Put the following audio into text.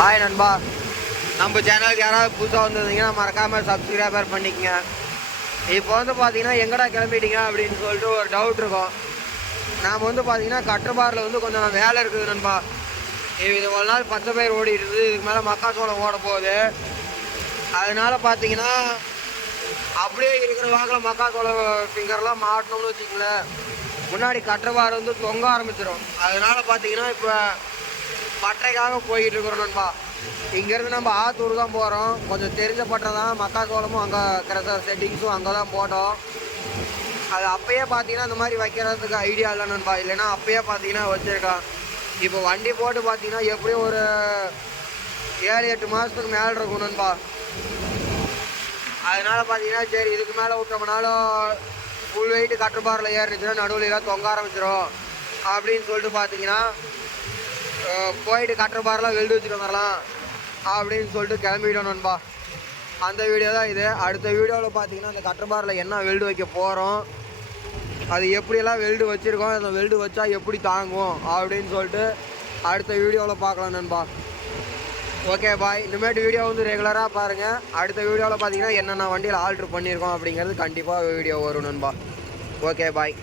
Hi நண்பா. நம்ம சேனலுக்கு யாராவது புதுசாக வந்திருந்தீங்கன்னா மறக்காமல் சப்ஸ்கிரைபர் பண்ணிக்கங்க. இப்போ வந்து பார்த்தீங்கன்னா எங்கடா கிளம்பிட்டீங்க அப்படின்னு சொல்லிட்டு ஒரு டவுட் இருக்கும். நாம் வந்து பார்த்தீங்கன்னா கட்டுப்பாரில் வந்து கொஞ்சம் வேலை இருக்குது நண்பா. இது ஒரு நாள் பச்சை பயிர் ஓடிட்டு இருக்குது. இதுக்கு மேலே மக்காச்சோளம் ஓட போகுது. அதனால் பார்த்தீங்கன்னா அப்படியே இருக்கிற வாக்கில் மக்காச்சோளம் ஃபிங்கர்லாம் மாட்டணும்னு வச்சுக்கங்களேன். முன்னாடி கட்டுப்பார் வந்து தொங்க ஆரம்பிச்சிடும் அதனால் பார்த்தீங்கன்னா இப்போ பட்டறைக்காக போய்கிட்டு இருக்கிறோம் நண்பா. இங்கேருந்து நம்ம ஆத்தூர் தான் போகிறோம் கொஞ்சம் தெரிஞ்ச பட்டை தான். மக்காச்சோளமும் அங்கே இருக்கிற செட்டிங்ஸும் அங்கே தான் போட்டோம். அது அப்பயே பார்த்தீங்கன்னா இந்த மாதிரி வைக்கிறதுக்கு ஐடியா இல்லை நண்பா. இல்லைன்னா அப்பயே பார்த்தீங்கன்னா வச்சுருக்கலாம். இப்போ வண்டி போட்டு பார்த்தீங்கன்னா எப்படியும் ஒரு ஏழு எட்டு மாதத்துக்கு மேலே இருக்கும் நண்பா. அதனால் பார்த்தீங்கன்னா சரி இதுக்கு மேலே விட்டோம்னாலும் ஃபுல் வெயிட் கட்டுப்பாரில் ஏறிச்சுன்னா நடுவில் எல்லாம் தொங்க ஆரம்பிச்சிடும் அப்படின்னு சொல்லிட்டு பார்த்தீங்கன்னா போயிட்டு கட்டுற பாரெலாம் வெல்டு வச்சுட்டு வந்துடலாம் அப்படின்னு சொல்லிட்டு கிளம்பிட்டோம் நண்பா. அந்த வீடியோ தான் இது. அடுத்த வீடியோவில் பார்த்தீங்கன்னா அந்த கட்டுப்பாரில் என்ன வெல்டு வைக்க போகிறோம் அது எப்படியெல்லாம் வெல்டு வச்சுருக்கோம் அந்த வெல்டு வச்சா எப்படி தாங்கும் அப்படின்னு சொல்லிட்டு அடுத்த வீடியோவில் பார்க்கலாம் நண்பா. ஓகே பாய் இனிமேட்டு வீடியோ வந்து ரெகுலராக பாருங்கள் அடுத்த வீடியோவில் பார்த்தீங்கன்னா என்னென்ன வண்டியில் ஆல்ட்ரு பண்ணியிருக்கோம் அப்படிங்கிறது கண்டிப்பாக வீடியோ வரும் நண்பா. Okay bye